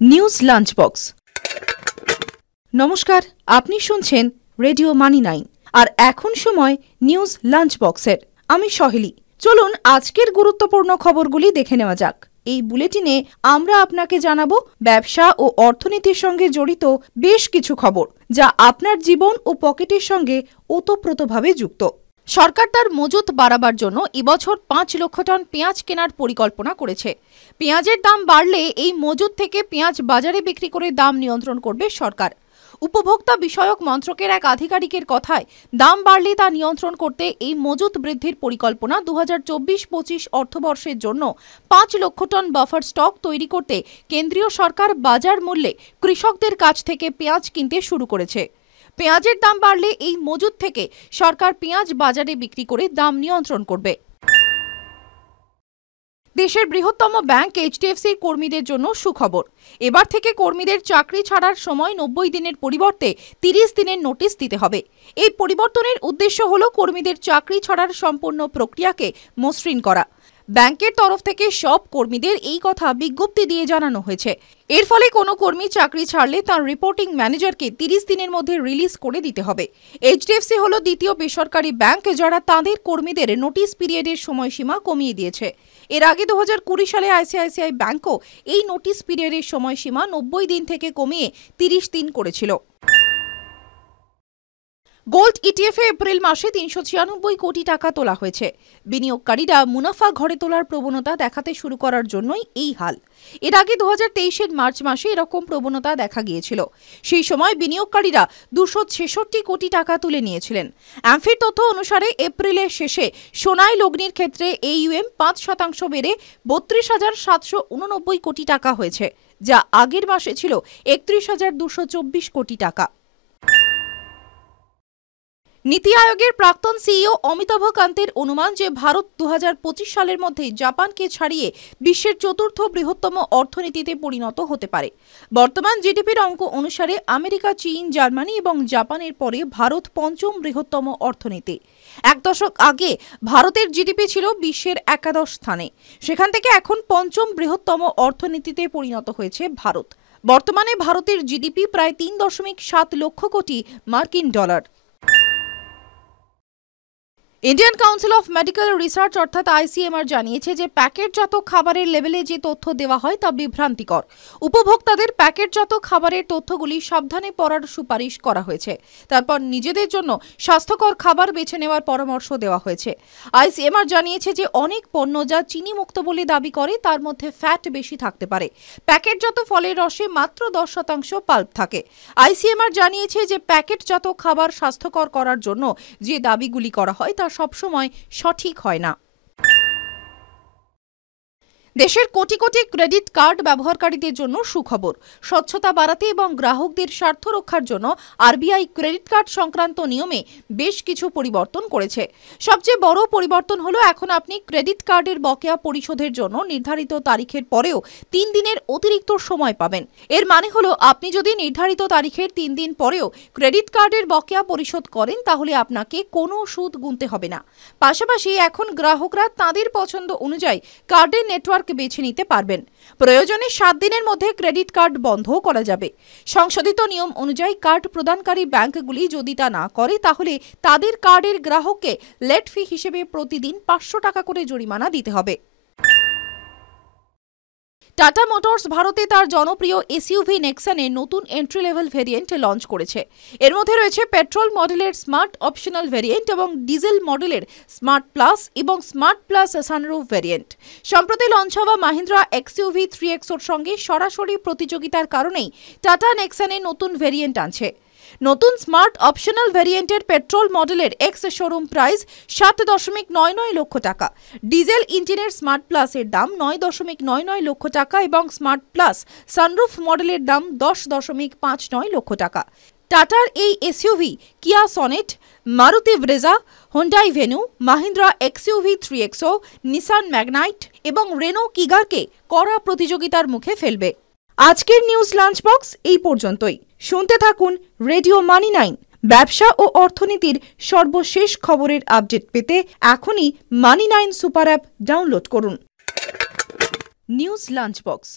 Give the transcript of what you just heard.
News lunch box. নমস্কার, আপনি শুনছেন রেডিও মানি 9 আর এখন সময় নিউজ লাঞ্চ বক্সের। আমি সহেলি। চলুন আজকের গুরুত্বপূর্ণ খবরগুলি দেখে নেওয়া যাক। এই বুলেটিনে আমরা আপনাকে জানাবো ব্যবসা ও অর্থনীতির সঙ্গে জড়িত বেশ কিছু খবর, যা আপনার জীবন ও পকেটের সঙ্গে ওতপ্রোতভাবে যুক্ত। সরকার তার মজুত বাড়াবার জন্য এবছর 5 লক্ষ টন পেঁয়াজ কেনার পরিকল্পনা করেছে। পেঁয়াজের দাম বাড়লে এই মজুত থেকে পেঁয়াজ বাজারে বিক্রি করে দাম নিয়ন্ত্রণ করবে সরকার। উপভোক্তা বিষয়ক মন্ত্রকের এক আধিকারিকের কথায়, দাম বাড়লে তা নিয়ন্ত্রণ করতে এই মজুত বৃদ্ধির পরিকল্পনা 2024-25 অর্থবর্ষের জন্য 5 লক্ষ টন বাফার স্টক তৈরি করতে কেন্দ্রীয় সরকার বাজার মূল্যে কৃষকদের কাছ থেকে পেঁয়াজ কিনতে শুরু করেছে। পেঁয়াজের দাম বাড়লে এই মজুত থেকে সরকার পেঁয়াজ বাজারে বিক্রি করে দাম নিয়ন্ত্রণ করবে। দেশের বৃহত্তম ব্যাংক এইচডিএফসির কর্মীদের জন্য সুখবর। এবার থেকে কর্মীদের চাকরি ছাড়ার সময় 90 দিনের পরিবর্তে 30 দিনের নোটিশ দিতে হবে। এই পরিবর্তনের উদ্দেশ্য হল কর্মীদের চাকরি ছাড়ার সম্পূর্ণ প্রক্রিয়াকে মসৃণ করা। ব্যাংকের তরফ থেকে সব কর্মীদের এই কথা বিজ্ঞপ্তি দিয়ে জানানো হয়েছে। এর ফলে কোনো কর্মী চাকরি ছাড়লে তার রিপোর্টিং ম্যানেজারকে 30 দিনের মধ্যে রিলিজ করে দিতে হবে। এইচডিএফসি হল দ্বিতীয় বেসরকারি ব্যাংক যারা তাদের কর্মীদের নোটিশ পিরিয়ডের সময়সীমা কমিয়ে দিয়েছে। এর আগে 2020 সালে আইসিআইসিআই ব্যাংকও এই নোটিশ পিরিয়ডের সময়সীমা 90 দিন থেকে কমিয়ে 30 দিন করেছিল। গোল্ড ইটিএফে এপ্রিল মাসে 396 কোটি টাকা তোলা হয়েছে। বিনিয়োগকারীরা মুনাফা ঘরে তোলার প্রবণতা দেখাতে শুরু করার জন্যই এই হাল। এর আগে 2023-এর মার্চ মাসে এরকম প্রবণতা দেখা গিয়েছিল। সেই সময় বিনিয়োগকারীরা 266 কোটি টাকা তুলে নিয়েছিলেন। অ্যামফির তথ্য অনুসারে এপ্রিলের শেষে সোনাই লগ্নির ক্ষেত্রে AUM 5% বেড়ে 32,789 কোটি টাকা হয়েছে, যা আগের মাসে ছিল 31,224 কোটি টাকা। নীতি আয়োগের প্রাক্তন সিইও অমিতাভ কান্তের অনুমান যে ভারত 2025 সালের মধ্যে জাপানকে ছাড়িয়ে বিশ্বের চতুর্থ বৃহত্তম অর্থনীতিতে পরিণত হতে পারে। বর্তমান জিডিপির অঙ্ক অনুসারে আমেরিকা, চীন, জার্মানি এবং জাপানের পরে ভারত পঞ্চম বৃহত্তম অর্থনীতি। এক দশক আগে ভারতের জিডিপি ছিল বিশ্বের একাদশ স্থানে। সেখান থেকে এখন পঞ্চম বৃহত্তম অর্থনীতিতে পরিণত হয়েছে ভারত। বর্তমানে ভারতের জিডিপি প্রায় 3.7 লক্ষ কোটি মার্কিন dollar. Indian council of medical research অর্থাৎ ICMR জানিয়েছে যে প্যাকেটজাত খাবারের লেবেলে যে তথ্য দেওয়া হয় তা বিভ্রান্তিকর। উপভোক্তাদের প্যাকেটজাত খাবারের তথ্যগুলি সাবধানে পড়ার সুপারিশ করা হয়েছে। তারপর নিজেদের জন্য স্বাস্থ্যকর খাবার বেছে নেওয়ার পরামর্শ দেওয়া হয়েছে। ICMR জানিয়েছে যে অনেক পণ্য যা চিনি মুক্ত বলে দাবি করে তার মধ্যে ফ্যাট বেশি থাকতে পারে। প্যাকেটজাত ফলের রসে মাত্র 10% পাল্প থাকে। ICMR জানিয়েছে যে প্যাকেটজাত খাবার স্বাস্থ্যকর করার জন্য যে দাবিগুলি করা হয় তা সবসময় সঠিক হয় না। দেশের কোটি কোটি ক্রেডিট কার্ড ব্যবহারকারীদের জন্য সুখবর। স্বচ্ছতা বাড়াতে এবং গ্রাহকদের স্বার্থ রক্ষার জন্য RBI ক্রেডিট কার্ড সংক্রান্ত নিয়মে বেশ কিছু পরিবর্তন করেছে। সবচেয়ে বড় পরিবর্তন হলো এখন আপনি ক্রেডিট কার্ডের বকেয়া পরিশোধের জন্য নির্ধারিত তারিখের পরেও 3 দিনের অতিরিক্ত সময় পাবেন। এর মানে হলো আপনি যদি নির্ধারিত তারিখের 3 দিন পরেও ক্রেডিট কার্ডের বকেয়া পরিশোধ করেন তাহলে আপনাকে কোনো সুদ গুনতে হবে না। পাশাপাশি এখন গ্রাহকরা তাদের পছন্দ অনুযায়ী কার্ডের নেটওয়ার্ক বেছে নিতে পারবেন। প্রয়োজনে 7 দিনের মধ্যে ক্রেডিট কার্ড বন্ধও করা যাবে। সংশোধিত নিয়ম অনুযায়ী কার্ড প্রদানকারী ব্যাংকগুলি যদি তা না করে তাহলে তাদের কার্ডের গ্রাহককে লেট ফি হিসেবে প্রতিদিন 500 টাকা করে জরিমানা দিতে হবে। টাটা মোটরস ভারতে তার জনপ্রিয় এসইউভি নেক্সনের নতুন এন্ট্রি লেভেল ভেরিয়েন্ট লঞ্চ করেছে। এর মধ্যে রয়েছে পেট্রোল মডেলের স্মার্ট অপশনাল ভেরিয়েন্ট এবং ডিজেল মডেলের স্মার্ট প্লাস এবং স্মার্ট প্লাস সানরুফ ভেরিয়েন্ট। সম্প্রতি লঞ্চ হওয়া মাহিন্দ্রা XUV 3XOর সঙ্গে সরাসরি প্রতিযোগিতার কারণেই টাটা নেক্সনের নতুন ভেরিয়েন্ট আনছে। নতুন স্মার্ট অপশনাল ভেরিয়েন্টের পেট্রোল মডেলের এক্স শোরুম প্রাইস 7.99 লক্ষ টাকা। ডিজেল ইঞ্জিনের স্মার্ট প্লাসের দাম 9.99 লক্ষ টাকা এবং স্মার্ট প্লাস সানরুফ মডেলের দাম 10.59 লক্ষ টাকা। টাটার এই SUV Kia Sonet, Maruti Brezza, Hyundai Venue, Mahindra XUV 3XO, Nissan Magnite এবং রেনো কিগারকে কড়া প্রতিযোগিতার মুখে ফেলবে। আজকের নিউজ লাঞ্চ বক্স এই পর্যন্তই। শুনতে থাকুন রেডিও মানি 9। ব্যবসা ও অর্থনীতির সর্বশেষ খবরের আপডেট পেতে এখনই মানি 9 সুপার অ্যাপ ডাউনলোড করুন। News lunch box.